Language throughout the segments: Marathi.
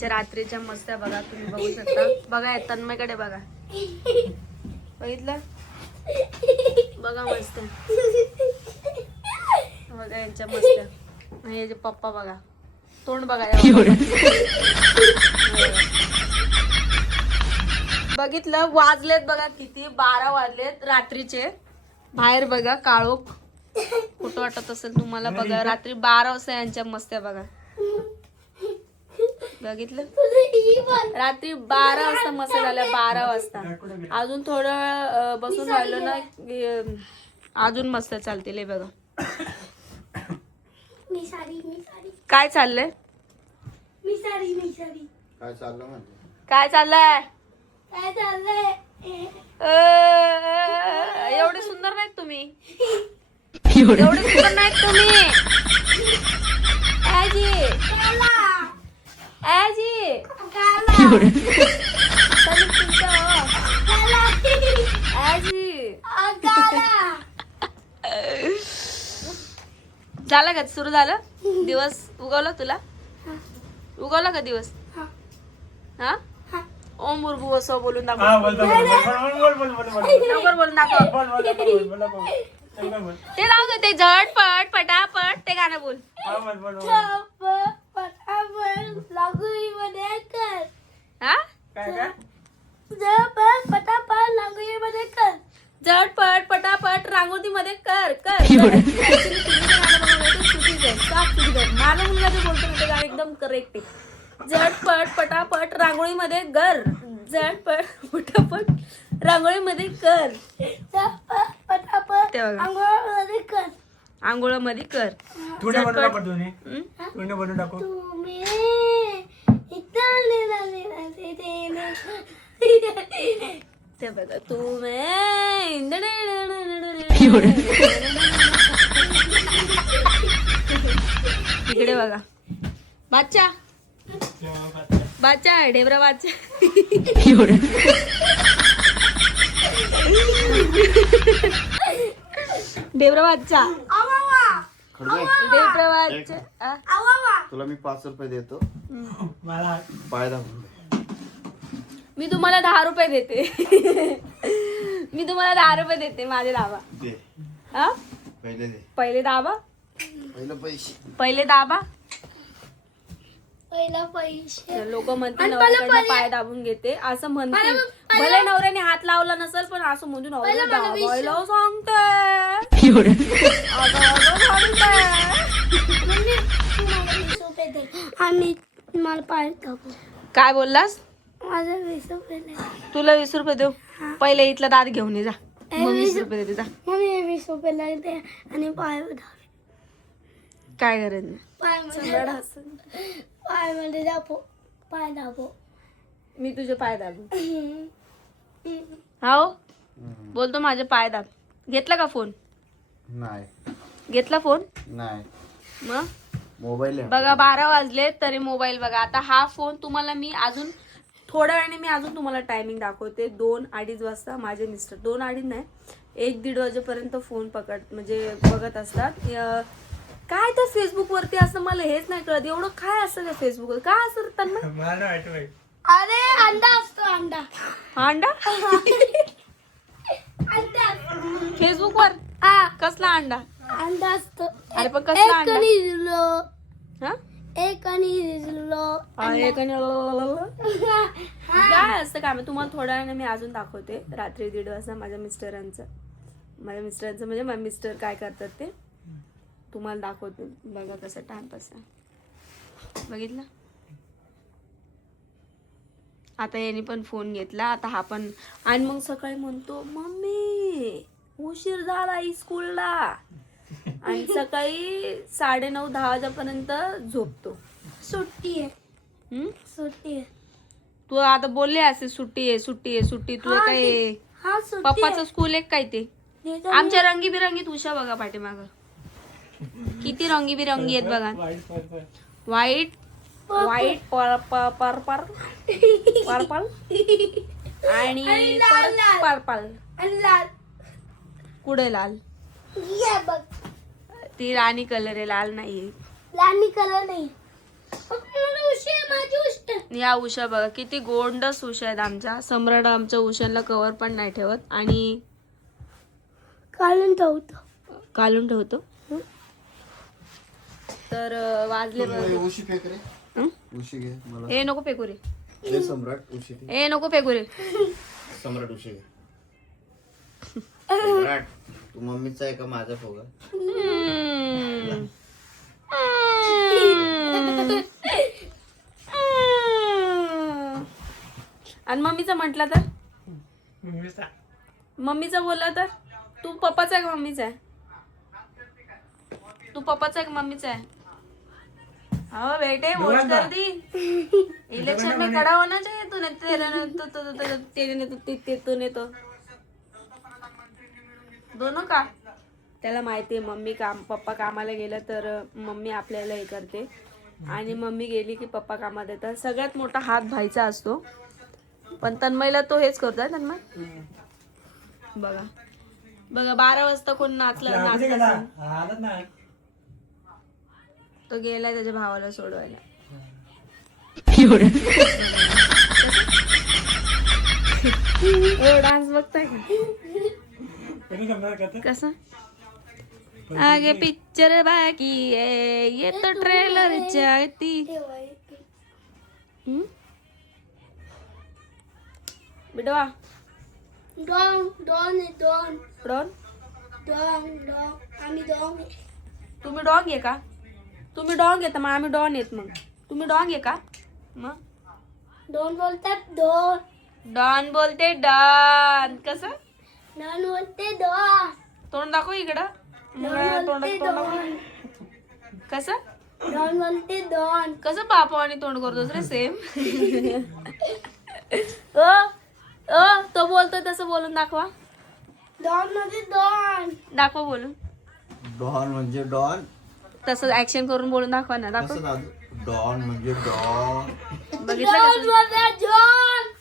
यांच्या रात्रीच्या मस्त्या बघा तुम्ही बघू शकता. बघा या तन्मयकडे बघा. बघितलं? बघा मस्त. बघा यांच्या मस्त्या याचे पप्पा बघा. तोंड बघा या बघा. बघितलं? वाजलेत बघा किती? बारा वाजलेत रात्रीचे. बाहेर बघा काळोख. कुठं वाटत असेल तुम्हाला बघा. रात्री बारा वाजता यांच्या मस्त्या बघा. बघितलं? रात्री बारा वाजता मस्त्या झाल्या बारा वाजता. अजून थोडं बसून राहिलो ना अजून मस्त चालतील बघा. काय चाललंय? काय चाललं काय चाललंय? काय चाललंय? एवढे सुंदर नाहीत तुम्ही. एवढे सुंदर नाहीत तुम्ही. आजी काला आजी हो. झालं का सुरू झालं दिवस उगवला तुला उगवला का दिवस हा. हा हा. ओम बुरबू असं बोलून हा दाखव बोल बोल बोल बोल बोल बोल बोल लवकर बोलून दाखव बोल बोल बोल बोल बोल बोल बोल ते लावू दे ते झटपट पटापट ते गाणं बोल पटापट लागोळीमध्ये कर हा काय काय जप पटापट लागोळीमध्ये कर झटपट पटापट रांगोळी मध्ये कर कर. माझा मुलगा जे बोलतो गाणं एकदम करेक्ट आहे झटपट पटापट रांगोळीमध्ये कर झटपट पटापट रांगोळीमध्ये कर जप पटापट. आंघोळीमध्ये कर आंघोळामध्ये कर. बनवून टाकू बनवून टाकू ते इकडे बघा. बाच्चा बाच्चा ढेबरा बाच्चा ढेबरा बाच्चा आवावा खडगे आ? तुला मी पाच रुपये देतो. मला पाय दाबून दे. मी तुम्हाला दहा रुपये देते. मी तुम्हाला दहा रुपये देते माझे दाबा. दे. हा पहिले दे. पहिले दाबा. पहिलं पैसे. पहिले दाबा. पहिला पैसे. लोक म्हणते आणि नवऱ्याकडनं पहिले- पाय दाबून घेते. असं म्हणते पहिलं- भले नवऱ्याने हात लावला नसेल पण असं म्हणून मला दाबायला सांगते. मला पाय दाबव काय बोललास? माझा वीस रुपये दे. तुला वीस रुपये देऊ. पहिले इथला दात घेऊन ये जा. मग वीस रुपये देते जा. मम्मी हे वीस रुपये लागते आणि पाय दाब काय गरज नाही. पायमध्ये पायमध्ये दाबव पाय दाबव मी तुझे पाय दाबू. हो बोलतो माझे पाय दाब. घेतला का फोन? नाही. घेतला फोन? नाही. मग? मोबाईल आहे. बघा बारा वाजले तरी मोबाईल बघा. आता हा फोन तुम्हाला मी अजून थोड्या वेळाने मी अजून तुम्हाला टायमिंग दाखवते. दोन अडीच वाजता माझे मिस्टर दोन अडीच नाही एक दीड वाजेपर्यंत फोन पकड म्हणजे बघत असतात. काय त्या फेसबुक वरती असं मला हेच नाही कळत. एवढं काय असतं त्या फेसबुकवर काय असतं त्यांना? मला नाही आठवत अरे अंडा असतो अंडा. अंडा? अंडा फेसबुकवर कसला अंडा? अंडा असतो. अरे पण कसला एक अंडा? आणि हा? एक आणि हा, एक आणि काय असतं काय? माहीत, तुम्हाला थोड्या वेळाने मी अजून दाखवते. रात्री दीड वाजता माझ्या मिस्टरांचं. माझ्या मिस्टरांचं म्हणजे माझे मिस्टर काय करतात ते? तुम्हाला दाखवते. बघा कसं टाइमपास आहे. बघितलं? आता याने पण फोन घेतला. आता हा पण आणि मग सकाळी म्हणतो मम्मी उशीर झाला स्कूलला आणि सकाळी साडेनऊ दहा वाजेपर्यंत झोपतो. सुट्टी आहे. हम्म? सुट्टी आहे. तू आता बोलले असे सुट्टी आहे सुट्टी आहे सुट्टी हा, काय ते- हा सुट्टी पप्पाचं स्कूल आहे काय ते? आमच्या रंगीबिरंगीत उषा बघा पाठीमाग. किती रंगीबिरंगी आहेत बघा. वाईट वाईट वाईट. व्हाईट व्हाईट पर्पल पर्पल आणि आणि लाल, परत लाल. पर्पल आणि लाल. कुठे लाल? ये बघ. ती राणी कलर आहे लाल नाही. लाल कलर नाही या उषा बघा किती गोंडस उषा आहेत आमच्या. सम्राट आमच्या उशांना कवर पण नाही ठेवत. आणि काढून ठेवतो. काढून ठेवतो. तर वाजले बघा. उशी फेक रे. हं? उशी घे मला. ए नको फेकू रे. हे सम्राट उशी घे. ए नको फेकू रे. सम्राट उशी सम्राट तू मम्मीचा आहे का माझा फोगा. आणि मम्मीचं म्हटलं तर मम्मीचा बोललं तर तू पप्पाचा आहे का मम्मीचा आहे तू पप्पाचा आहे का मम्मीचा आहे हो बेटे वोट कर दी इलेक्शन में खड़ा होना चाहिए तूने तेरा ने तो तो तो तेरे ने तो ते- ते तूने तो दोनों का? त्याला माहिती आहे मम्मी काम पप्पा कामाला गेलं तर मम्मी आपल्याला हे करते. आणि मम्मी गेली की पप्पा कामात येतात सगळ्यात मोठा हात भाईचा असतो. पण तन्मयला तो हेच करतोय तन्मय? बघा. बघा बारा वाजता कोण नाचला नाचला तो गेलाय त्याच्या भावाला सोडवायला. हो. डान्स बघताय का? कसा? आगे पिक्चर बाकी है ये तो ट्रेलर चाहती। हम्म? बिडवा। Don Don Don. Don? Don Don. आम्ही डॉन तुम्ही डॉग आहे का? तुम्ही डॉग येता मग आम्ही डॉन येत मग. तुम्ही डॉग आहे का? मग? डॉन बोलतात डॉन। डॉन बोलते डॉन. कसं? डॉन बोलते डॉन तोंड दाखव इकडं. डॉन मुंगळ्या बोलते तोंडात तोंड दाखव. डॉन कसं? डॉन बोलते डॉन कसं बापा आणि तोंड करतोस रे सेम ओ ओ तो बोलतोय तसं बोलून दाखवा. डॉनमध्ये डॉन दाखवा बोलून. डॉन म्हणजे डॉन तसं ऍक्शन करून बोलून दाखवा ना दाखव. कसं डॉन म्हणजे डॉन बघितलं डॉन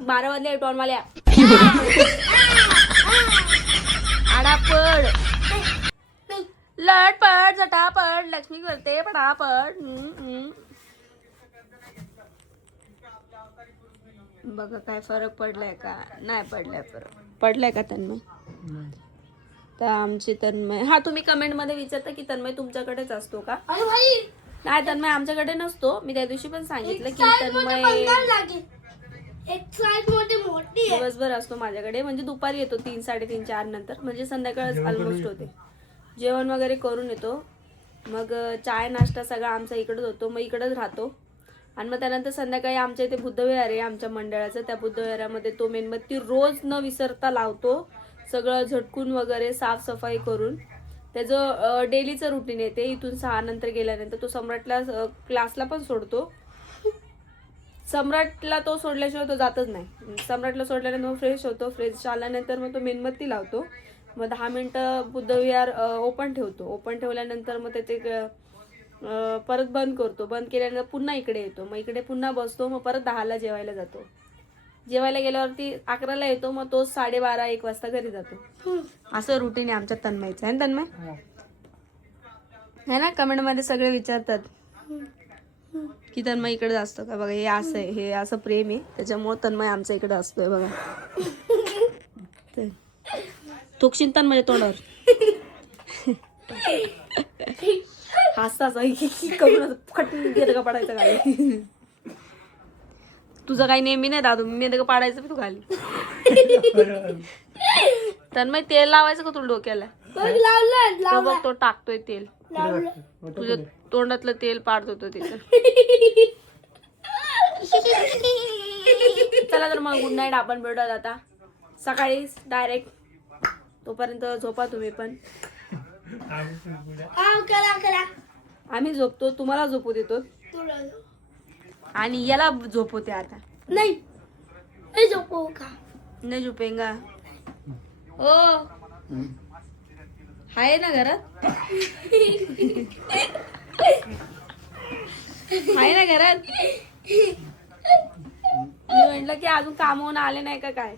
बारा वाजले टॉन वाल्या आडा पड लट पड झटापड लक्ष्मी करते पडापड. बघा काय फरक पडलाय का? नाही पडलाय फरक. पडलाय का तन्मय? तर आमची तन्मय हा तुम्ही कमेंटमध्ये विचारता की तन्मय तुमच्याकडेच असतो का? नाही तन्मय आमच्याकडे नसतो. मी त्या दिवशी पण सांगितलं की तन्मय एक साईडमध्ये मोठी आहे दिवसभर असतो माझ्याकडे. म्हणजे दुपारी येतो तीन साडेतीन चार नंतर. म्हणजे संध्याकाळ ऑलमोस्ट होते. जेवण वगैरे करून येतो. मग चाय नाश्ता सगळा आमचा इकडेच होतो. मग इकडेच राहतो. आणि मग त्यानंतर संध्याकाळी आमच्या इथे बुद्धविहार आहे आमच्या मंडळाचं. त्या बुद्धविहारामध्ये तो मेणबत्ती रोज न विसरता लावतो. सगळं झटकून वगैरे साफसफाई करून. त्याचं डेलीचं रुटीन येते इथून सहा नंतर गेल्यानंतर तो सम्राटला क्लासला पण सोडतो. सम्राटला तो सोडल्याशिवाय तो जातच नाही. सम्राटला सोडल्यानंतर मग फ्रेश होतो. फ्रेश आल्यानंतर मग तो मेणबत्ती लावतो. मग दहा मिनटं बुद्धविहार ओपन ठेवतो. ओपन ठेवल्यानंतर मग त्याचे परत बंद करतो. बंद केल्यानंतर पुन्हा इकडे येतो. मग इकडे पुन्हा बसतो. मग परत दहाला जेवायला जातो. जेवायला गेल्यावरती अकराला येतो. मग तो साडेबारा एक वाजता घरी जातो. असं रुटीन आहे आमच्या तन्मयचं. आहे ना तन्मय? है. ना? कमेंटमध्ये सगळे विचारतात. की तन्मय इकडे असतो का? बघा हे असं आहे हे असं प्रेम आहे. त्याच्यामुळे तन्मय आमच्या इकडे असतोय बघा. ते. थुकशील तन्मय तोंडावर. हसता करून खटून गेलं का पडायचं खाली. तुझं काही नेहमी नाही दादू मी का पाडायचं तू खाली. तन्मय तेल लावायचं का तुला डोक्याला? लावलं तो बघ तो टाकतोय तेल. लावलं. तुझ्या तोंडातलं तेल पाडतो तो तिथं. चला तर मग गुड नाईट आपण भेटूयात आता. सकाळी डायरेक्ट तोपर्यंत झोपा तुम्ही पण. आम्ही झोपतो तुम्हाला झोपू देतो. आणि याला झोपवते आता. नाही. नाही झोपू का? नाही झोपेंगा ओ आहे ना घरात? आहे ना घरात? मी म्हंटल की अजून कामावून आले नाही का काय?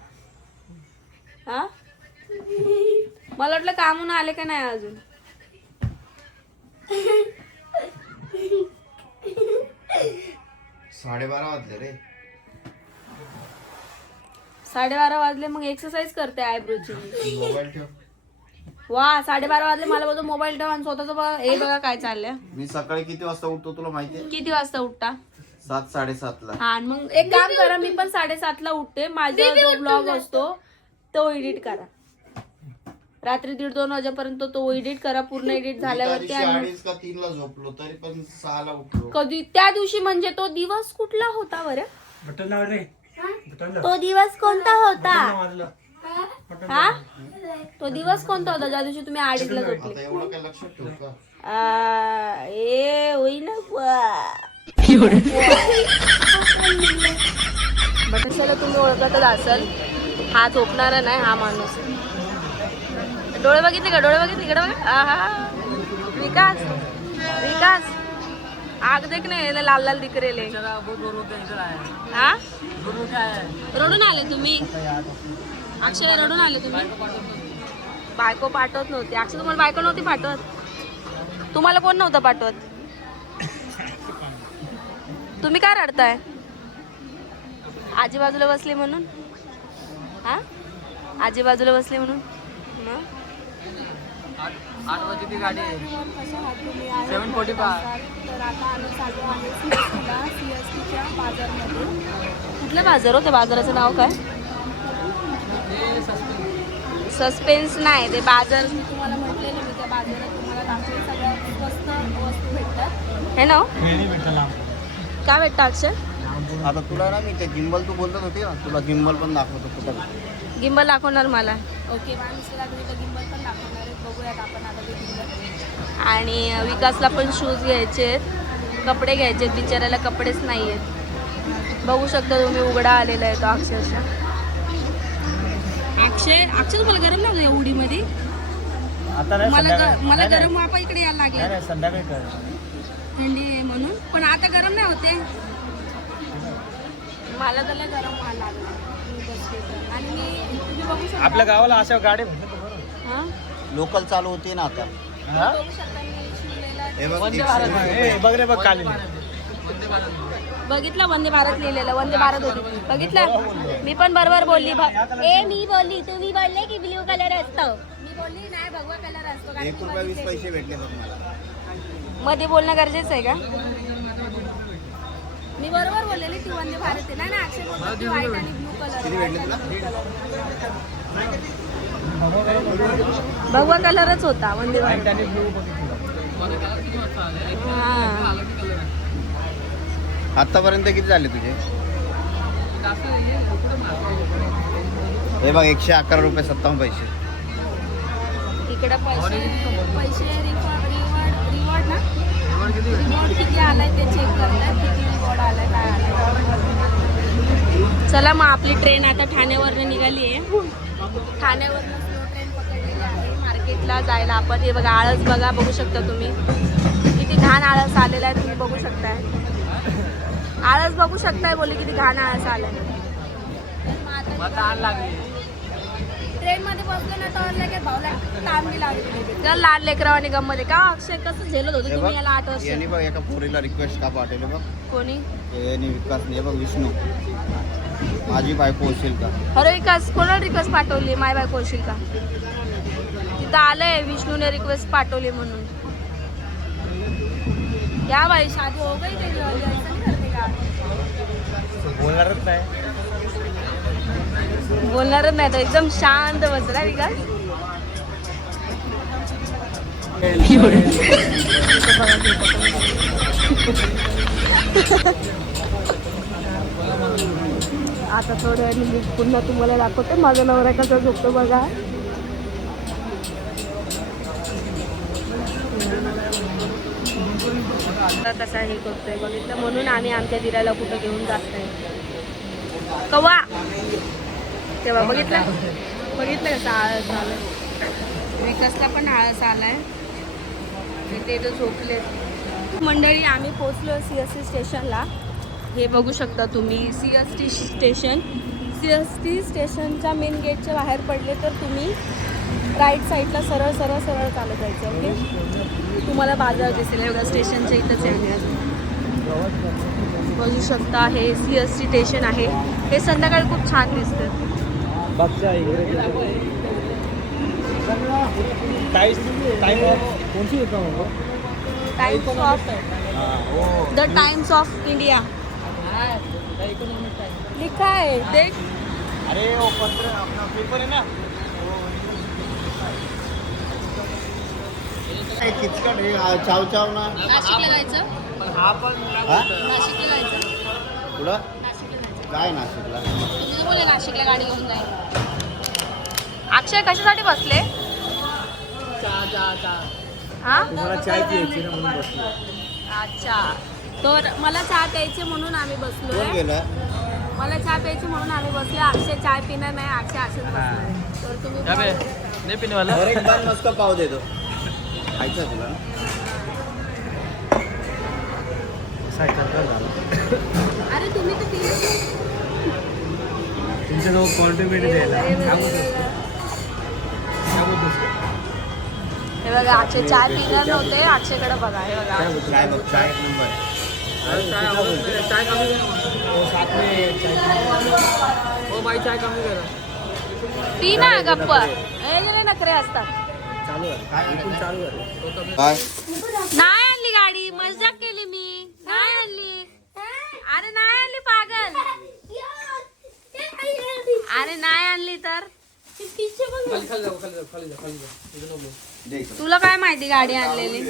हा? मला वाटलं कामावून आले का नाही अजून? साडेबारा वाजले रे. साडेबारा वाजले मग एक्सरसाइज करते आयब्रोची मोबाईल ठेव. वा साडेबारा वाजले मला बोलतो मोबाईल ठेवा आणि स्वतःच बघा हे बघा काय चाललंय. मी सकाळी किती वाजता उठतो तुला माहितीये किती वाजता उठता? सात साडेसात ला. हा आणि मग एक काम करा मी पण साडेसातला उठते. माझा जो ब्लॉग असतो तो एडिट करा. रात्री दीड दोन वाजेपर्यंत तो एडिट करा पूर्ण एडिट झाल्यावरती आणि अडीच का तीन ला झोपलो तरी पण सहाला उठलो. कधी त्या दिवशी म्हणजे तो दिवस कुठला होता बरं? बटन लाव रे. बटन लाव. तो दिवस कोणता होता? मारलं हा? तो दिवस कोणता होता ज्या दिवशी तुम्ही अडीचला झोपले आता एवढं काय लक्षात ठेवू का? आ, ए होईन बट सगळं तुम्ही ओळखतच असाल. हा झोपणारा नाही हा माणूस. डोळे बघितले का? डोळे बघितले इकडे बघा आहा विकास. विकास. आग देख नाही लाल लाल दिख रेले हा? रडून आले तुम्ही. अक्षय रडून आले तुम्ही. बायको पाठवत नव्हती. अक्षय तुम्हाला बायको नव्हती पाठवत? तुम्हाला कोण नव्हतं पाठवत? तुम्ही काय रडताय? आजी बाजूला बसली म्हणून? हा? आजी बाजूला बसली म्हणून? मग? सेवन फोर्टी फाय तर आता आम्ही चाललो आहे CST ला, CST च्या बाजारमध्ये. कुठलं बाजार हो? त्या बाजाराचं नाव काय? सस्पेन्स नाही ते बाजार मी तुम्हाला म्हटलेलं मी त्या बाजारात तुम्हाला दाखवेल. सगळ्या स्वस्त वस्तू भेटतात. हे ना. काय भेटतं अक्षय आता तुला ना मी ते जिंबल तू बोलत होती ना तुला जिंबल पण दाखवतो कुठं. गिंबल दाखवणार मला. ओके तुम्ही तर गिंबल पण दाखवणार आपण आता आणि विकासला पण शूज घ्यायचे आहेत. कपडे घ्यायचे आहेत. बिचारायला कपडेच नाही आहेत. बघू शकता तुम्ही उघडा आलेला आहे तो अक्षरशः. अक्षय अक्षय तुम्हाला गरम लागलं नाही मला मला. गरम वापा इकडे यायला लागले संध्याकाळी थंडी आहे म्हणून. पण आता गरम नाही होते. मला तर लय गरम व्हायला लागला. आणि मी तुम्ही बघू शकता. आपल्या गावाला अशा गाडी. हा? लोकल चालू होती ना आता. हा? बघू शकता मी शिवलेला बघ वंदे दीडशे भारत. रुपये. ए, बघ रे बघ काली. बघितलं वंदे भारत लिहिलेलं वंदे भारत होती. बघितलं? मी पण बरोबर बोलली. भा- ए मी बोलली. तुम्ही बोलले की ब्ल्यू कलर असतं. मी बोलली नाही भगवा कलर असतो. कारण एक की रुपया वीस बघितलंय. पैसे भेटले बघ मला. मध्ये बोलणं गरजेचं आहे का? मी बरोबर बोललेली ती वंदे भारत आहे. ना ना अक्षय बोलतो व्हाईट आणि ब्लू कलर किती भेटले तुला? भगवा कलरच होता वंदे. हा. आतापर्यंत किती झाले तुझे? हे बघ एकशे अकरा रुपये सत्तावन्न पैसे. इकडे पैसे पैसे रिवॉर्ड रिवॉर्ड रिवॉर्ड ना? रिवॉर्ड किती आलाय ते चेक करतात किती रिवॉर्ड आलाय काय आलाय. चला मग आपली ट्रेन आता ठाण्यावरनं निघाली आहे ठाण्यावरनं मार्केटला जायला आपण. हे बघा आळस बघा बघू शकता तुम्ही. किती घाण आळस आलेला आहे तुम्ही बघू शकताय. आळस बघू शकताय बोले किती घाण आळस आलाय ट्रेन मध्ये बसलो ना तर लगेच भाऊला ताण बी लागली. तर लाड लेकरावानी गममध्ये का अक्षय कसं झेलत होतं तुम्ही याला आठ बघ वर्ष? यांनी बघ एका पोरीला रिक्वेस्ट का पाठवली बघ. कोणी? यांनी विकास बघ विष्णू. माझी बायको होशील का? अरे विकास कोणाला रिक्वेस्ट पाठवली? माय बाय कोशील का? तिथं आलंय विष्णूने रिक्वेस्ट पाठवली म्हणून. क्या बाई शादी हो गई तेरी वाली, ऐसा नहीं करते का? बोलणारच नाही. बोलणारच नाही तर एकदम शांत बसला विकास आता थोड्या पुन्हा तुम्हाला दाखवते माझा नवरा कसा झोपतो बघा. आता कसा हे करतोय बघितलं? म्हणून आम्ही आमच्या दिराला कुठं घेऊन जात नाही. कवा तेव्हा बघितलं? बघितलं कसं आळस आलं विकासला पण आळस आलाय. ते तर झोपले. मंडळी आम्ही पोचलो सी एस टी स्टेशनला. हे बघू शकता तुम्ही. C S T station. C S T स्टेशनच्या मेन गेटच्या बाहेर पडले तर तुम्ही राईट साईडला सरळ सरळ सरळ चालत जायचं ओके तुम्हाला बाजार दिसेल हे बघा स्टेशनच्या इथंच आहे. बघू शकता हे सी एस टी स्टेशन आहे. हे संध्याकाळी खूप छान दिसतं. Times of the Times of India लिखा है देख अरे वो पत्र अपना पेपर है ना. किचकट हे चाव चाव ना. नाशिकला जायचं? पण पण नाशिकला जायचं. पुढं काय नाशिकला? तुम्ही तर बोलले नाशिकला गाडी घेऊन जाईल. अक्षय कशासाठी बसले? हा? तुम्हाला चाय प्यायची ना म्हणून बसलो. अच्छा. तर मला चहा प्यायची म्हणून आम्ही कोण गेलं? मला चहा प्यायची म्हणून आम्ही बसलो अक्षय चाय पिणार नाही अक्षय असेच बसणार तर तुम्ही नहीं पीने वाला और एक बार मस्त पाव दे खायचं तुला? अरे तुम्ही तर पिलं तुमच्या जवळ कॉन्ट्रीब्युट द्यायला हे बघा अक्षय चाय पिणार नव्हते अक्षयकडे बघा हे बघा. चाय बघ चाय एक नंबर. चाय कमी कर साथ में चाय ओ भाई चाय कमी करा. पी ना गप्प. हे नखरे असतात. काय नाही आणली गाडी. मजाक केली मी. नाही आणली. अरे नाही आणली पागल. अरे नाही आणली तर? तुला काय माहिती गाडी आणलेली?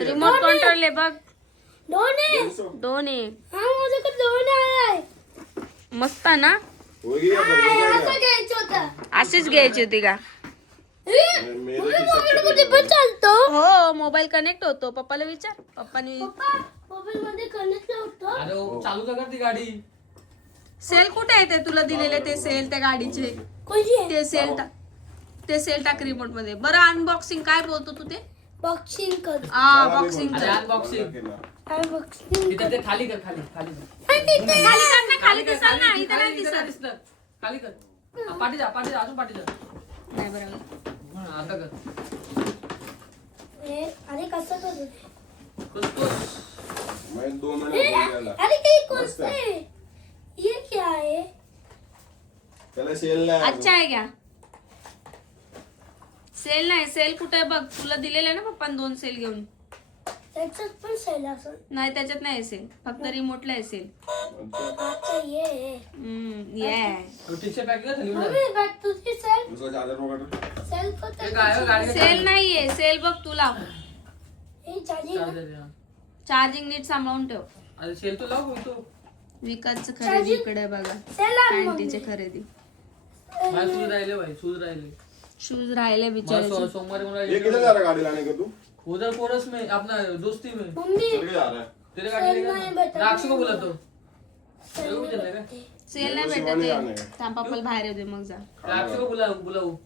रिमोट कंट्रोल आहे बघ. दोन आहे दोन आहे हा माझ्याकडे दोन आहे. मस्त ना? हा, असं घ्यायचं होतं? अशीच घ्यायची होती का? ए, मोबाईल मध्ये पण चालतो. हो मोबाईल कनेक्ट होतो. पप्पाला विचार. पप्पानी पप्पा मोबाईल मध्ये कनेक्ट होतो अरे वो चालू तर कर ती गाडी. सेल कुठे आहे ते तुला दिलेले ते सेल त्या गाडीचे? ते सेल टाक ते सेल टाक रिमोटमध्ये. बरं अनबॉक्सिंग काय बोलतो तू ते? बॉक्सिंग कर. हा बॉक्सिंग अनबॉक्सिंग खाली कर खाली खाली. खाली ना खाली- इथं नाही खाली- दिसत. कर. हा, पाठी जा पाठी जा अजून पाठी जा. नाही बरोबर. हा, आता कर. ए, अरे कसं करू? कुछ कुछ ए, अरे काही कोणत आहे? ये क्या आहे? त्याला सेल नाही अच्छा आहे क्या सेल नाही सेल कुठे बघ. तुला दिलेलं आहे ना पप्पान दोन सेल घेऊन. त्याच्यात पण सेल असं नाही त्याच्यात नाही सेल फक्त रिमोटला आहे सेल अच्छा ये. मम्मी तुझी सेल सेल काय हो, गाडी का सेल नाहीये. सेल बघ तुला. हे चार्जिंग चार्जर आहे, हा. चार्जिंग नीट सांभाळून ठेव. अरे सेल तो लाव तो. विकासचं खरेदी इकडे आहे बघा. सेल आण मम्मी पॅन्टीचे खरेदी. माझे शूज राहिले भाई शूज राहिले. शूज राहिले मला सो- सोमवारी मला ये किधर जा रहा है गाड़ी लाने का तू? उधर कोरस में अपना दोस्ती में। मम्मी चल के जा रहा है। तेरे गाड़ी लेगा नहीं ना? बता, राक्षी को बोला तो। सेल को नहीं भेटत. आहे थांब पप्पाला बाहेर येते मग जा। राक्षी को बुला बुलाऊ